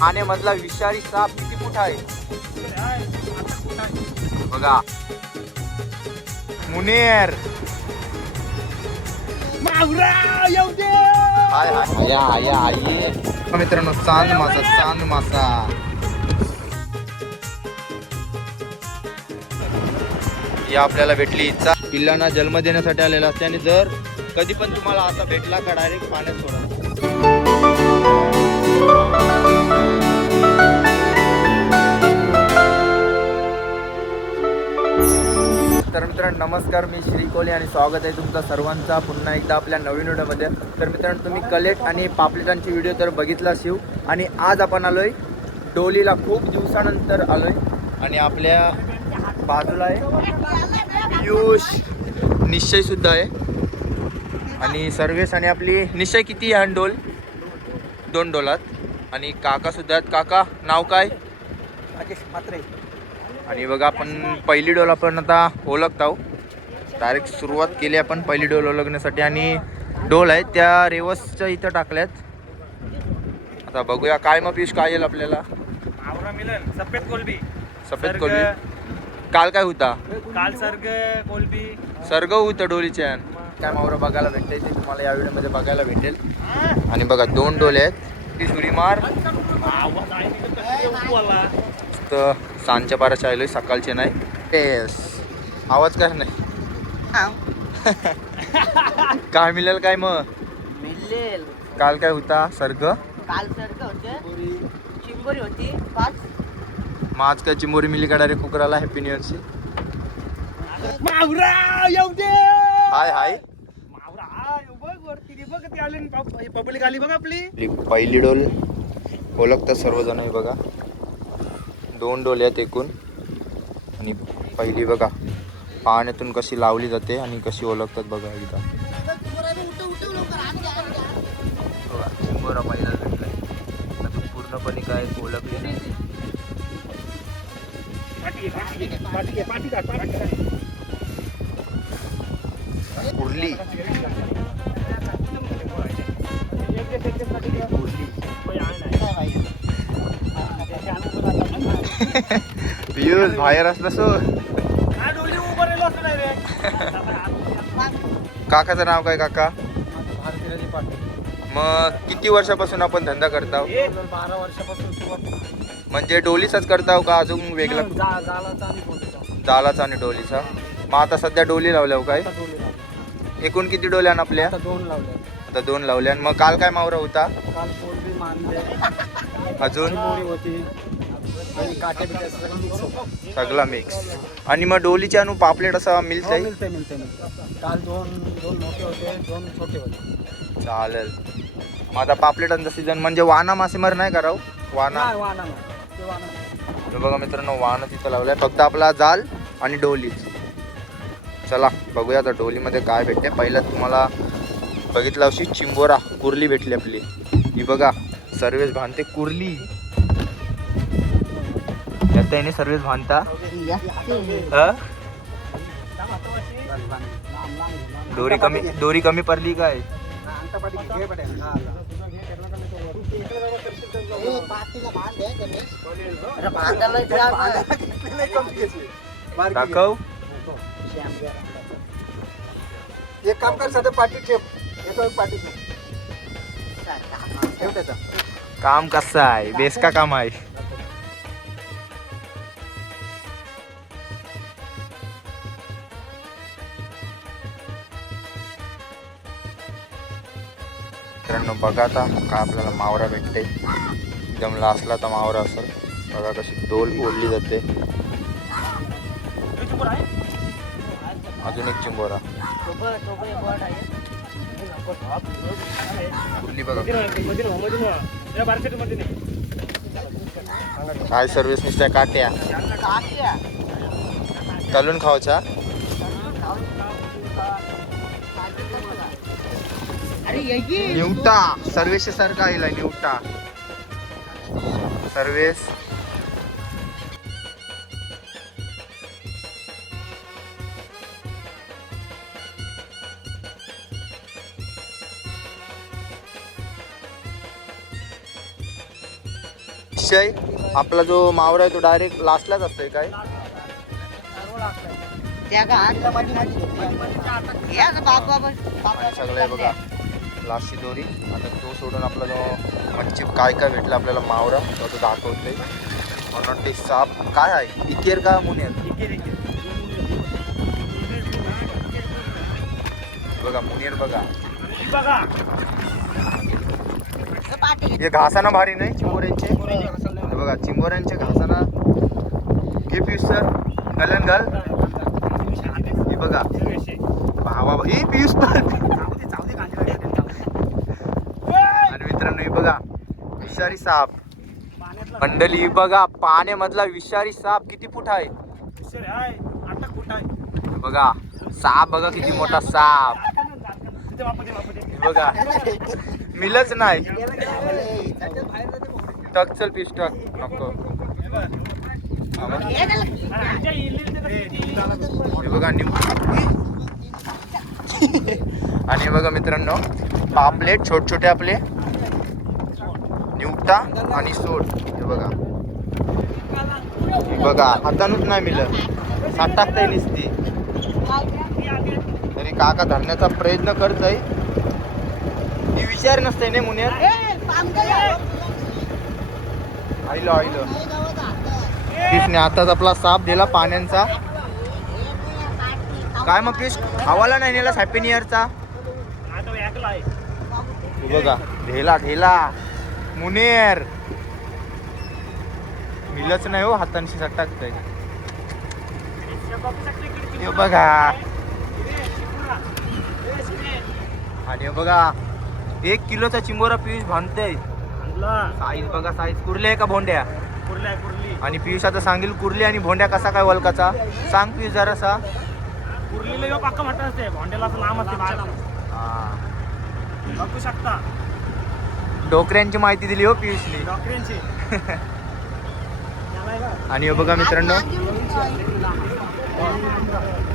पाण्यामधला विषारी साप किती फूट आहे? बघा. मुनेर. हाय हाय. या या ये मित्रांनो चांद मासा चांद मासा. या आपल्याला भेटली. इच्छा पिल्लांना जन्म देण्यासाठी आलेला असते आणि जर कधी पण तुम्हाला असा भेटला का डायरेक्ट पाण्यात सोडा. तर मित्रांनो नमस्कार मी श्री कोहली आणि स्वागत आहे तुमचा सर्वांचा. पुन्हा एकदा आपल्या नवीन व्हिडिओमध्ये. तर मित्रांनो तुम्ही कलेट आणि पापलेटांची व्हिडिओ तर बघितला शिव आणि आज आपण आलोय डोलीला. खूप दिवसानंतर आलोय. आणि आपल्या बाजूला आहे पियुष. निश्चय सुद्धा आहे. आणि सर्वेश आणि आपली निश्चय किती आहे डोल? दोन डोलात. आणि काका सुद्धा आहेत. काका नाव काय? आणि बघा आपण पहिली डोल आपण आता ओळखत आहोत डायरेक्ट सुरुवात केली आपण पहिली डोल ओळखण्यासाठी आणि डोल आहेत त्या रेवसच्या इथं टाकल्यात. आता बघूया काय मग पियुष काय येईल आपल्याला. आवरा मिलन सफेद कोलबी. सफेद सर्ग- कोलबी. काल काय होता? काल सर्ग कोलबी. सर्ग होतं डोलीच्या काय मावरं बघायला भेटते ते तुम्हाला या व्हिडिओमध्ये बघायला भेटेल. आणि बघा दोन डोले आहेत. ती सुरी मार. आवाज आहे तिथं कसं येऊ आला? तर सांजच्या बाराच्या आलोय सकाळचे नाही. तेस आवाज काय नाही. काय मिळेल काय मग? मिळेल. काल काय होता सर्ग? काल सारखं होतं. चिंबोरी होती पाच. मग आज काय चिंबोरी मिली का डायरेक्ट कुकराला? हॅपी न्यू इयरची मावरा येऊ दे. हाय हाय. रे आली पब्लिक आली बघ आपली. एक पहिली डोल. ओळखतात सर्वजण हे बघा. दोन डोले आहेत एकूण. आणि पहिली बघा पाण्यातून कशी लावली जाते आणि कशी ओळखतात बघा एकदा. चिंबोरा भेटलाय. पूर्णपणे काय ओळखली नाही. उरली. उरली. पियुष बाहेर असला सो. काकाचं नाव काय काका मग किती वर्षापासून आपण धंदा करताव हे, बारा वर्षापासून म्हणजे डोलीचाच करताव का अजून वेगळा जालाचा आणि डोलीचा मग आता सध्या डोली लावल्यावर काय एकूण किती डोल्या ना आपल्या आता दोन लावले आता दोन लावल्या मग काल काय मावरा होता अजून होती काटे बिटे सगळं मिक्स होतं. सगळा मिक्स आणि मग डोलीचे आणू पापलेट असा हो, मिळते मिळते मिळते काल दोन दोन मोठे होते दोन छोटे होते. चालेल. मग आता पापलेटांचा सीझन म्हणजे वाना मासेमार नाही कराव वाना. नाही, वाना नाही. ते वाना नाही. हे बघा मित्रांनो वाहन तिथं लावलंय. फक्त आपला जाल आणि डोलीच चला बघूया आता डोलीमध्ये काय भेटते. पहिलं तुम्हाला बघितलं अशी चिंबोरा कुर्ली भेटली आपली. ही बघा सर्वेस भानते कुर्ली. यात याने सर्वेस ह? दोरी कमी दोरी कमी पडली काय. दाखव. एक काम कर सध्या पाठी ठेव. येतो पाठी ठेव. ठेव त्याचा काम कसं आहे? बेस का काम आहे? मित्रांनो बघा आता का आपल्याला मावरा भेटते. जमला असला तर मावरा असेल बघा कशी डोल ओढली जाते. अजून एक चिंबोरा काय सर्विस नुसत्या काट्या आहे कुर्ली बघा निवटा सर्वेश सारखा आला निवटा. सर्वेस विषय आपला जो मावरा आहे तो डायरेक्ट लास्टलाच असतोय काय? सगळं आहे बघा. लास्टची दोरी. आता तो सोडून आपला जो मच्छी काय काय भेटलं आपल्याला मावरा तो तो दाखवतोय. मला वाटते साप. काय आहे? इकेर का मुनियर बघा मुनियर बघा. बघा. हे घासाना भारी नाही चिंबोऱ्यांचे? बघा चिंबोऱ्यांचे घासाना. घे पियुष सर घालन घाल हे बघा. भावा हे पियुष आणि मित्रांनो हे बघा विषारी साप. मंडळी ही बघा पाण्यामधला विषारी साप किती फूट आहे? बघा साप बघा किती मोठा साप. बघा मिलच नाही. टक चल पिस टक नको. बघा आणि बघा मित्रांनो पापलेट छोटे छोटे आपले. निवटा आणि सोड. हे बघा. बघा हातानच नाही मिळत. सात टाकताय निसती. तरी काका धरण्याचा प्रयत्न करत आहे. ती विचार नसते ना मुन्यात आईलो आईलो. पिसने आताच आपला साप दिला पाण्यांचा? काय मग पिस हवाला नाही नेला हॅपी न्यू इयरचा बघा ढेला ढेला. मुनेर. मिलच नाही हो हातांशी सटकतंय हे बघा. आणि बघा एक किलोचा चिंबोरा पियुष बांधतय साईज बघा साईज कुर्ले आहे का भोंड्या? आणि पियुष आता सांगेल कुर्ली आणि भोंड्या कसा काय वलकाचा. सांग पियुष जरासा. कुर्लीला यो पाक्का म्हटलं असते भांड्याला असं लांब असते. बघू शकता. डोकऱ्यांची माहिती दिली हो पियुषने. आणि हे बघा मित्रांनो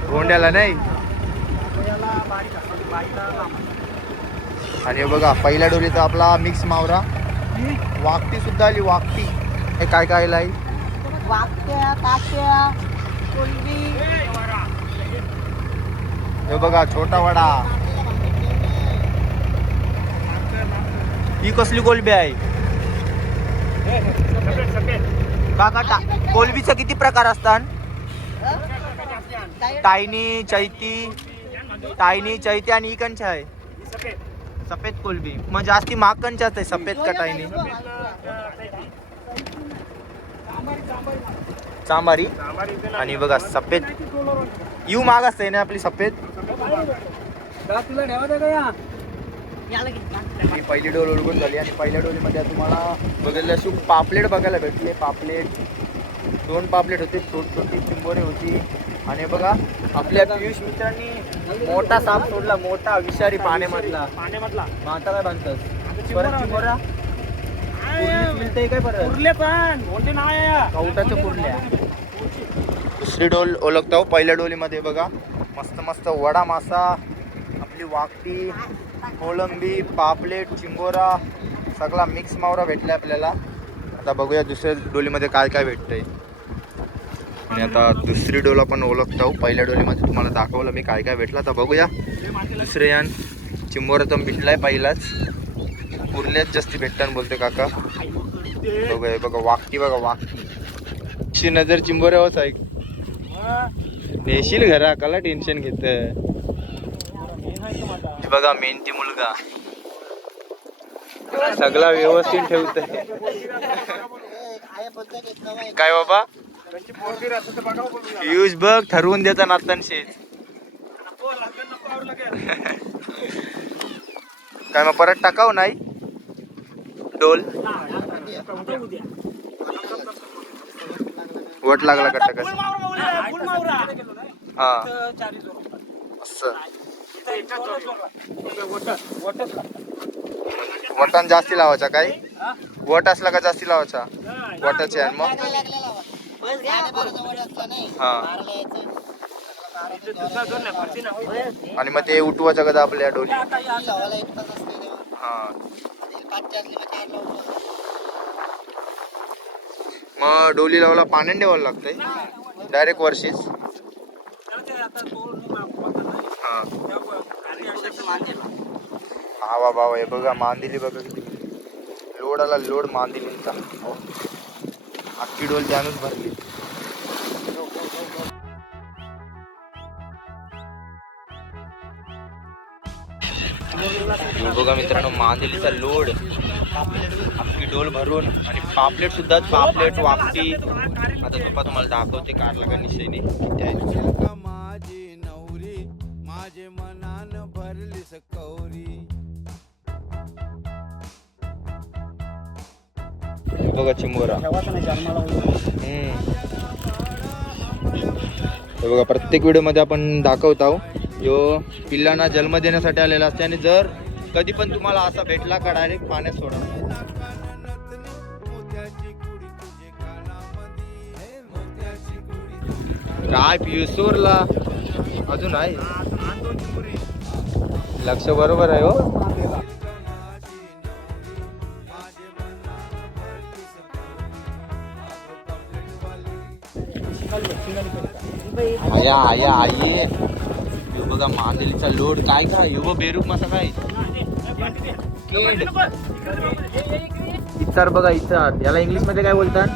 भोंड्याला नाही? आणि हे बघा पहिल्या डोलीचा आपला मिक्स मावरा. वाकटी सुद्धा आली वाकटी हे काय काय लाई वाकट्या काट्या कुलबी. हे बघा छोटा वडा. ही कसली कोलबी आहे? काका टा कोलबीचा किती प्रकार असतात? टायनी चैती टायनी चैती आणि ही कंच आहे. सफेद कोलबी. मग जास्ती महाग कंचाच आहे सफेद का टायनी? चांबारी. आणि बघा सफेद. यू महाग असते ना आपली सफेद? ही पहिली डोल उलगून झाली आणि पहिल्या डोलीमध्ये तुम्हाला बघितलं अशी पापलेट बघायला भेटले पापलेट दोन पापलेट होते छोटी छोटी चिंबोरे होती. आणि बघा आपल्या पियुष मित्रांनी मोठा साप सोडला मोठा विषारी पाण्यामधला. पाण्यामधला. मग आता काय बांधतोस? परत चिंबोरा? काय परत? कुर्ले पण. कोणते नाव आहे कवटाच्या कुर्ल्या दुसरी डोल ओळखतो. पहिल्या डोलीमध्ये बघा मस्त मस्त वडा मासा आपली वाकटी कोळंबी पापलेट चिंबोरा सगळा मिक्स मावरा भेटला आपल्याला. आता बघूया दुसऱ्या डोलीमध्ये काय काय भेटतंय. आणि आता दुसरी डोल पण ओळखतो. पहिल्या डोलीमध्ये तुम्हाला दाखवलं मी काय काय भेटलं. आता बघूया. दुसरे यान चिंबोरा तर भेटलाय पहिलाच. कुर्ल्याच जास्ती भेटताना बोलते काका. बघूया बघा वाकटी बघा वाकटी नजर चिंबोऱ्यावरच ऐक नेशील घरा कला टेन्शन घेतं बघा मेहनती मुलगा. सगळा व्यवस्थित ठेवत काय बाबा? पियुष बघ ठरवून देता नातान शेत काय मग परत टाकाव नाही? डोल. वट लागला का टाकायचं? हा. असं. वटान जास्ती लावायचा काय वट असला का जास्ती लावायचा? वटाचे आणि मग? हा. आणि मग ते उठवायचं कदा आपल्या डोली. हा. मग डोली लावला पाण्याने ठेवायला लागतंय? डायरेक्ट वर्षीच हा बाबा हे बघा मांदिली बघा किती लोड लोड मांदिलींचा अख्खी डोल त्यानंच भरली. बघा मित्रांनो मांदिलीचा लोड. आपली डोल भरून आणि पापलेट सुद्धा पापलेट वापटी आता तुपा तुम्हाला दाखवते काढला का निश्चयने बघा चिंबोरा हे बघा प्रत्येक व्हिडिओमध्ये आपण दाखवत आहोत. यो पिल्लांना जन्म देण्यासाठी आलेला असते आणि जर कधी पण तुम्हाला असा भेटला का डायरेक्ट पाण्यात सोडा. मोत्याची कुडी काय पियुसोरला अजून आहे? लक्ष बरोबर आहे हो. आया आया आई यो बघा मांदेलीचा लोड काय काय? यो बघ बेरूक मासा काय? इचार बघा इचार याला इंग्लिशमध्ये काय बोलतात?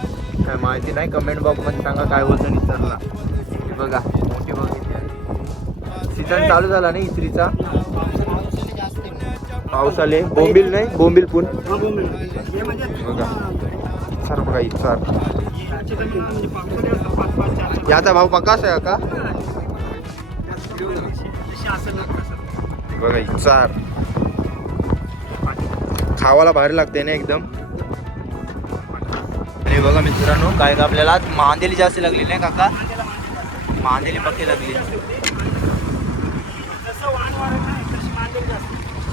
काय माहिती नाही. कमेंट बॉक्समध्ये सांगा काय बोलतात इचारला हे बघा मोठी बघ सीझन चालू झाला नाही इचरीचा पाऊस आले. बोंबील नाही? बोंबील पून बघा. इचार बघा इचार याचा भाव पकास आहे का? बघा इचार खावाला भारी लागते ना एकदम. आणि बघा मित्रांनो काय का आपल्याला मांदेली जास्त लागली नाही काका? मांदेली पक्की लागली.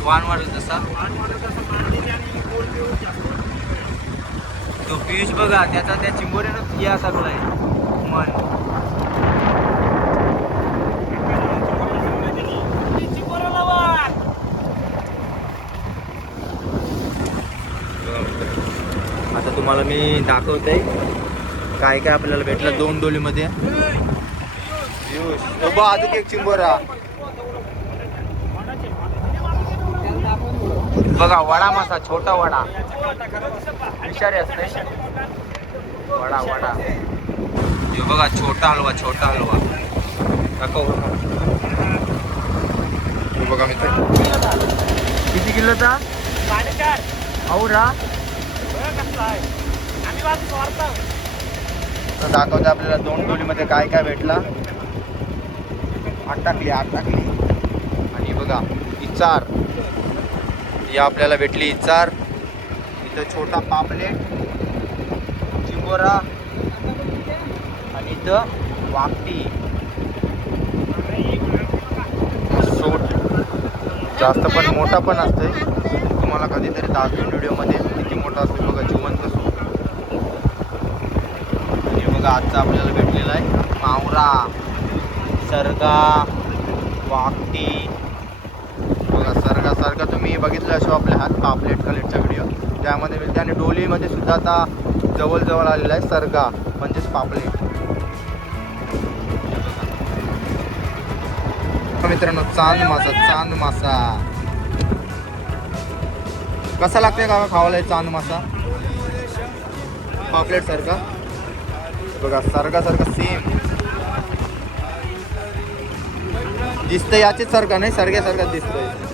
वाण वाढत तसा तो पियुष बघा त्याचा त्या चिंबोऱ्यानं या सगळं आहे. मन. आता तुम्हाला मी दाखवते काय काय आपल्याला भेटलं दोन डोलीमध्ये. पियुष. हो अजून एक चिंबोरा. बघा वडा मासा छोटा वडा. विषारी असते. वडा वडा. हे बघा छोटा हलवा छोटा हलवा. दाखव बघा मित्र. किती किलोचा? औरा तर दाखवते आपल्याला दोन डोलीमध्ये काय काय भेटला. आठ टाकली आठ टाकली. आणि बघा इचार. ही आपल्याला भेटली. इचार इथं छोटा पापलेट चिंबोरा आणि इथं वापटी सोट. जास्त पण मोठा पण असते तुम्हाला कधीतरी दाखवेन व्हिडिओमध्ये. किती मोठा असतो बघा जिवंत सोट. हे बघा आजचा आपल्याला भेटलेला आहे. मावरा सरगा वाकटी बघा सरगा तुम्ही बघितलं असो आपल्या हात पापलेट कलेटचा व्हिडिओ त्यामध्ये मिळते आणि डोलीमध्ये सुद्धा आता जवळजवळ आलेला आहे सरगा म्हणजेच पापलेट. मित्रांनो चांद मासा चांद मासा. कसा लागते का खावायला चांद मासा? पापलेट सारखा? बघा सारखा सारखा सेम दिसतं याचेच सारखा नाही सारख्यासारखा दिसतंय.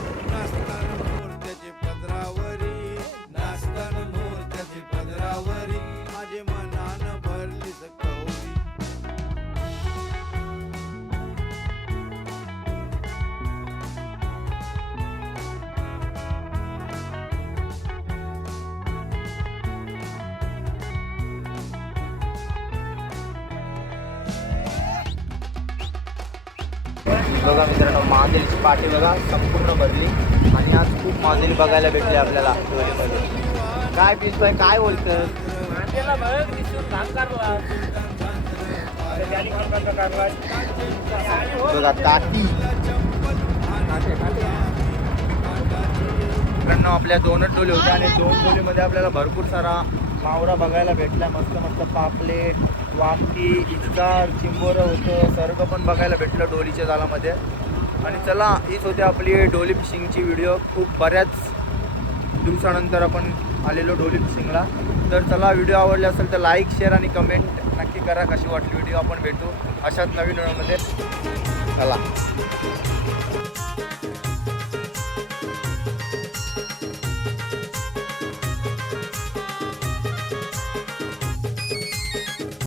बघा मित्रांनो मांदेलीची पाठी बघा संपूर्ण भरली आणि आज खूप मांदेली बघायला भेटली आपल्याला. काय पिसतोय काय बोलतं बघा ताटी मित्रांनो आपल्या दोनच डोले होते आणि दोन डोलीमध्ये आपल्याला भरपूर सारा मावरा बघायला भेटला मस्त मस्त पापलेट वापटी इचकार चिंबोरं होतं. सर्व पण बघायला भेटलं डोलीच्या जालामध्ये आणि चला हीच होती आपली डोली फिशिंगची व्हिडिओ खूप बऱ्याच दिवसानंतर आपण आलेलो डोली फिशिंगला. तर चला व्हिडिओ आवडले असेल तर लाईक शेअर आणि कमेंट नक्की करा कशी वाटली व्हिडिओ आपण भेटू अशाच नवीन व्हिडिओमध्ये चला.